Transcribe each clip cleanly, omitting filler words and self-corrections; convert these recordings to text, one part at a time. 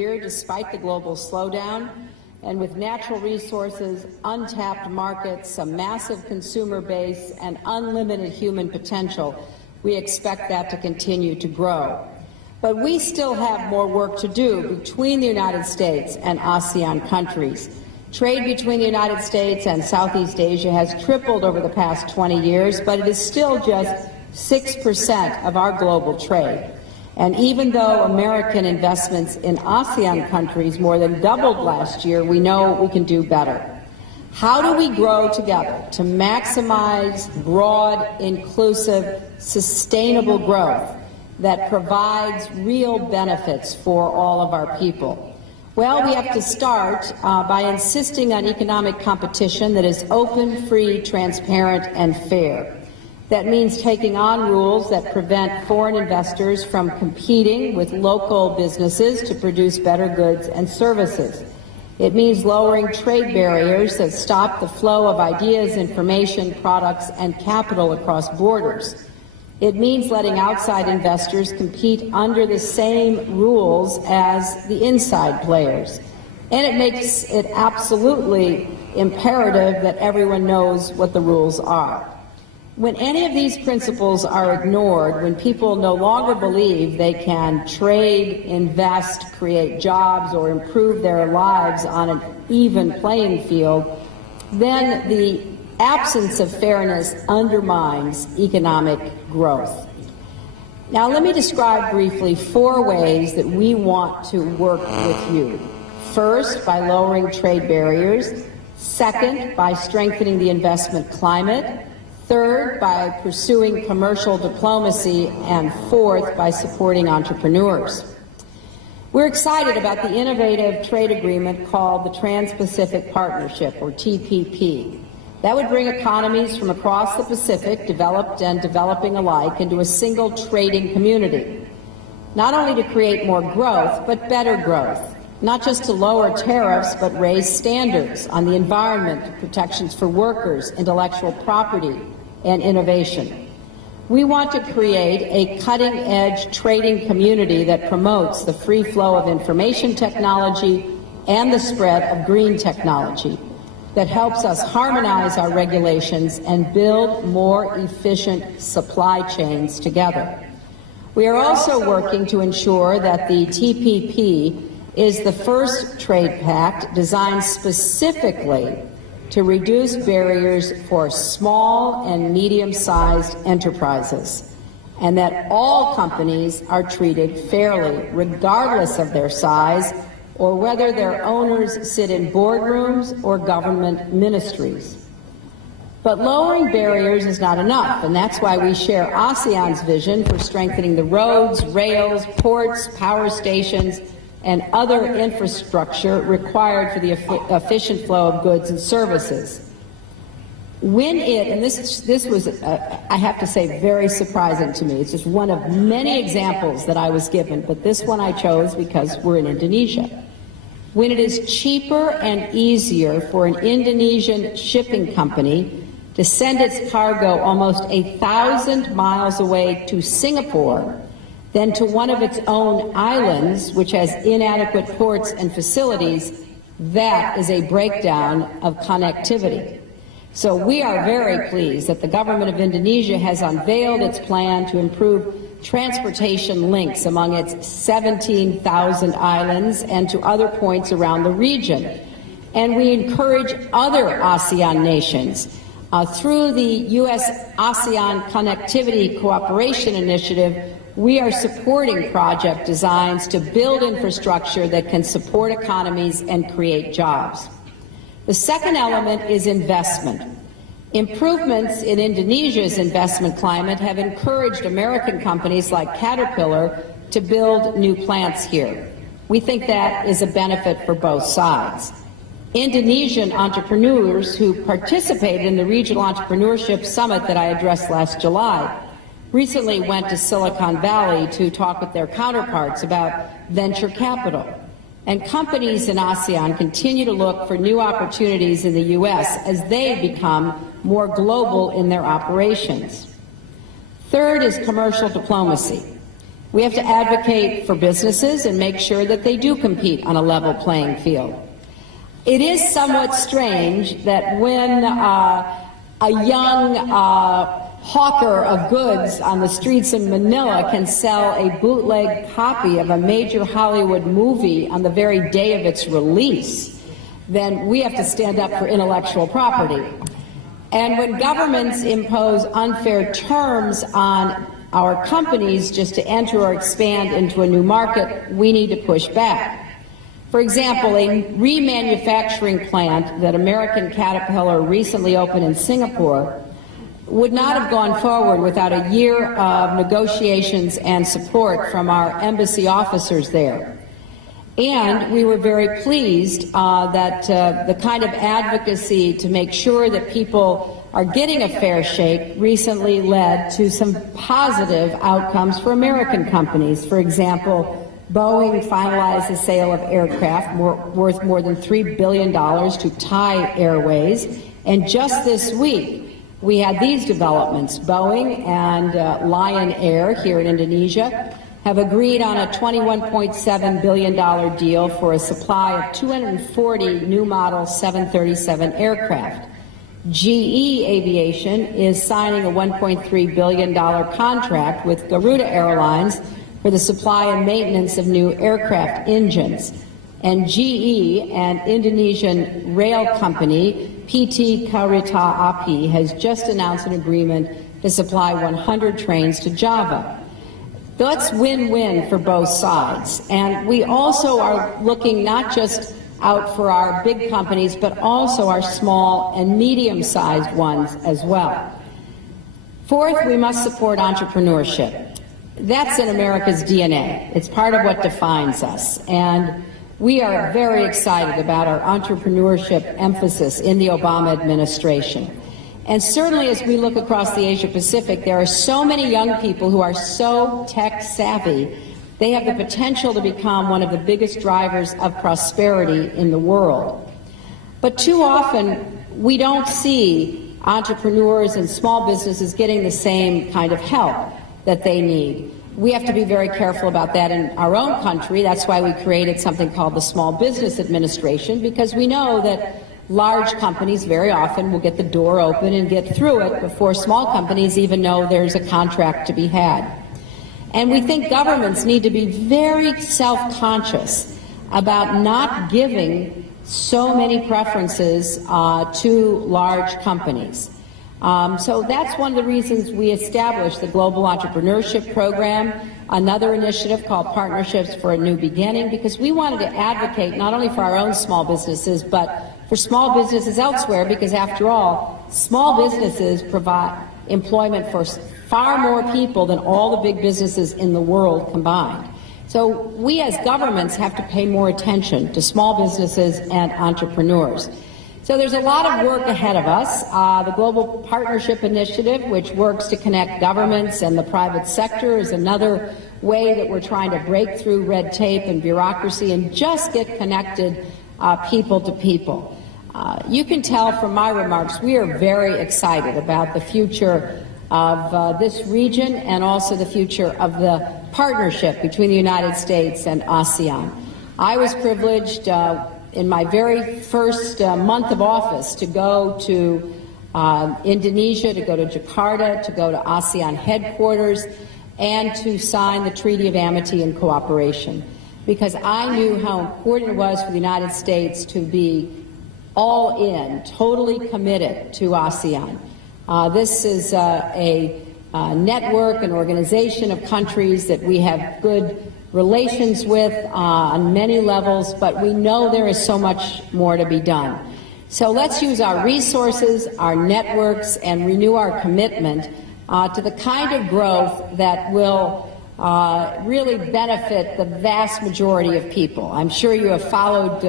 year despite the global slowdown, and with natural resources, untapped markets, a massive consumer base, and unlimited human potential, we expect that to continue to grow. But we still have more work to do between the United States and ASEAN countries. Trade between the United States and Southeast Asia has tripled over the past 20 years, but it is still just 6% of our global trade. And even though American investments in ASEAN countries more than doubled last year, we know we can do better. How do we grow together to maximize broad, inclusive, sustainable growth that provides real benefits for all of our people? Well, we have to start by insisting on economic competition that is open, free, transparent, and fair. That means taking on rules that prevent foreign investors from competing with local businesses to produce better goods and services. It means lowering trade barriers that stop the flow of ideas, information, products, and capital across borders. It means letting outside investors compete under the same rules as the inside players. And it makes it absolutely imperative that everyone knows what the rules are. When any of these principles are ignored, when people no longer believe they can trade, invest, create jobs, or improve their lives on an even playing field, then the absence of fairness undermines economic growth. Now, let me describe briefly 4 ways that we want to work with you. First, by lowering trade barriers. Second, by strengthening the investment climate. Third, by pursuing commercial diplomacy, and fourth, by supporting entrepreneurs. We're excited about the innovative trade agreement called the Trans-Pacific Partnership, or TPP. That would bring economies from across the Pacific, developed and developing alike, into a single trading community, not only to create more growth, but better growth. Not just to lower tariffs, but raise standards on the environment, protections for workers, intellectual property, and innovation. We want to create a cutting-edge trading community that promotes the free flow of information technology and the spread of green technology, that helps us harmonize our regulations and build more efficient supply chains together. We are also working to ensure that the TPP is the first trade pact designed specifically to reduce barriers for small and medium-sized enterprises, and that all companies are treated fairly, regardless of their size or whether their owners sit in boardrooms or government ministries. But lowering barriers is not enough, and that's why we share ASEAN's vision for strengthening the roads, rails, ports, power stations, and other infrastructure required for the efficient flow of goods and services. When it, and this was, I have to say, very surprising to me. It's just one of many examples that I was given, but this one I chose because we're in Indonesia. When it is cheaper and easier for an Indonesian shipping company to send its cargo almost 1,000 miles away to Singapore than to one of its own islands, which has inadequate ports and facilities, that is a breakdown of connectivity. So we are very pleased that the government of Indonesia has unveiled its plan to improve transportation links among its 17,000 islands and to other points around the region. And we encourage other ASEAN nations through the U.S.-ASEAN Connectivity Cooperation Initiative. We are supporting project designs to build infrastructure that can support economies and create jobs. The second element is investment. Improvements in Indonesia's investment climate have encouraged American companies like Caterpillar to build new plants here. We think that is a benefit for both sides. Indonesian entrepreneurs who participated in the Regional Entrepreneurship Summit that I addressed last July recently went to Silicon Valley to talk with their counterparts about venture capital. And companies in ASEAN continue to look for new opportunities in the U.S. as they become more global in their operations. Third is commercial diplomacy. We have to advocate for businesses and make sure that they do compete on a level playing field. It is somewhat strange that when a young hawker of goods on the streets in Manila can sell a bootleg copy of a major Hollywood movie on the very day of its release, then we have to stand up for intellectual property. And when governments impose unfair terms on our companies just to enter or expand into a new market, we need to push back. For example, a remanufacturing plant that American Caterpillar recently opened in Singapore would not have gone forward without a year of negotiations and support from our embassy officers there. And we were very pleased that the kind of advocacy to make sure that people are getting a fair shake recently led to some positive outcomes for American companies. For example, Boeing finalized the sale of aircraft worth more than $3 billion to Thai Airways. And just this week, we had these developments. Boeing and Lion Air here in Indonesia have agreed on a $21.7 billion deal for a supply of 240 new model 737 aircraft. GE Aviation is signing a $1.3 billion contract with Garuda Airlines for the supply and maintenance of new aircraft engines. And GE, an Indonesian rail company, PT Kereta Api, has just announced an agreement to supply 100 trains to Java. That's win-win for both sides. And we also are looking not just out for our big companies, but also our small and medium-sized ones as well. Fourth, we must support entrepreneurship. That's in America's DNA. It's part of what defines us. And we are very excited about our entrepreneurship emphasis in the Obama administration. And certainly as we look across the Asia Pacific, there are so many young people who are so tech savvy, they have the potential to become one of the biggest drivers of prosperity in the world. But too often, we don't see entrepreneurs and small businesses getting the same kind of help that they need. We have to be very careful about that in our own country. That's why we created something called the Small Business Administration, because we know that large companies very often will get the door open and get through it before small companies even know there's a contract to be had. And we think governments need to be very self-conscious about not giving so many preferences to large companies. So that's one of the reasons we established the Global Entrepreneurship Program, another initiative called Partnerships for a New Beginning, because we wanted to advocate not only for our own small businesses, but for small businesses elsewhere, because after all, small businesses provide employment for far more people than all the big businesses in the world combined. So we as governments have to pay more attention to small businesses and entrepreneurs. So there's a lot of work ahead of us. The Global Partnership Initiative, which works to connect governments and the private sector, is another way that we're trying to break through red tape and bureaucracy and just get connected people to people. You can tell from my remarks, we are very excited about the future of this region and also the future of the partnership between the United States and Asean. I was privileged in my very first month of office to go to Indonesia, to go to Jakarta, to go to ASEAN headquarters, and to sign the Treaty of Amity and Cooperation, because I knew how important it was for the United States to be all in, totally committed to ASEAN. This is a network, an organization of countries that we have good relations with on many levels, but we know there is so much more to be done. So let's use our resources, our networks, and renew our commitment to the kind of growth that will really benefit the vast majority of people. I'm sure you have followed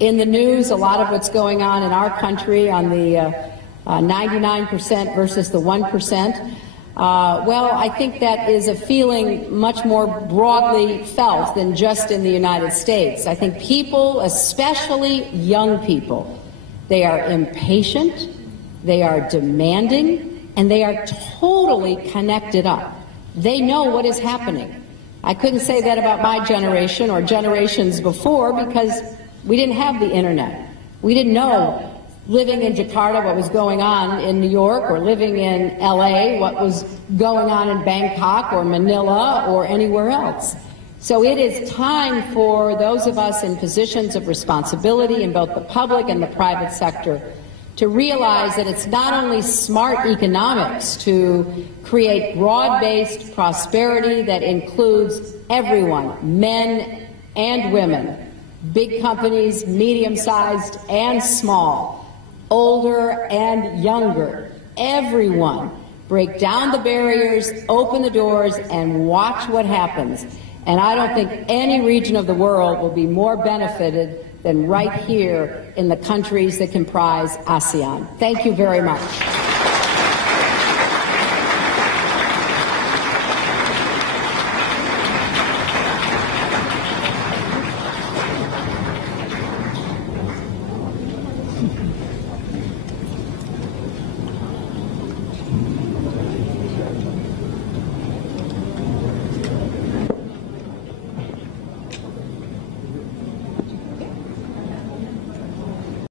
in the news a lot of what's going on in our country on the 99% versus the 1%. Well, I think that is a feeling much more broadly felt than just in the United States. I think people, especially young people, they are impatient, they are demanding, and they are totally connected up. They know what is happening. I couldn't say that about my generation or generations before because we didn't have the internet. We didn't know, living in Jakarta, what was going on in New York, or living in LA, what was going on in Bangkok or Manila or anywhere else. So it is time for those of us in positions of responsibility in both the public and the private sector to realize that it's not only smart economics to create broad-based prosperity that includes everyone, men and women, big companies, medium-sized and small, older and younger, everyone. Break down the barriers, open the doors, and watch what happens. And I don't think any region of the world will be more benefited than right here in the countries that comprise ASEAN. Thank you very much.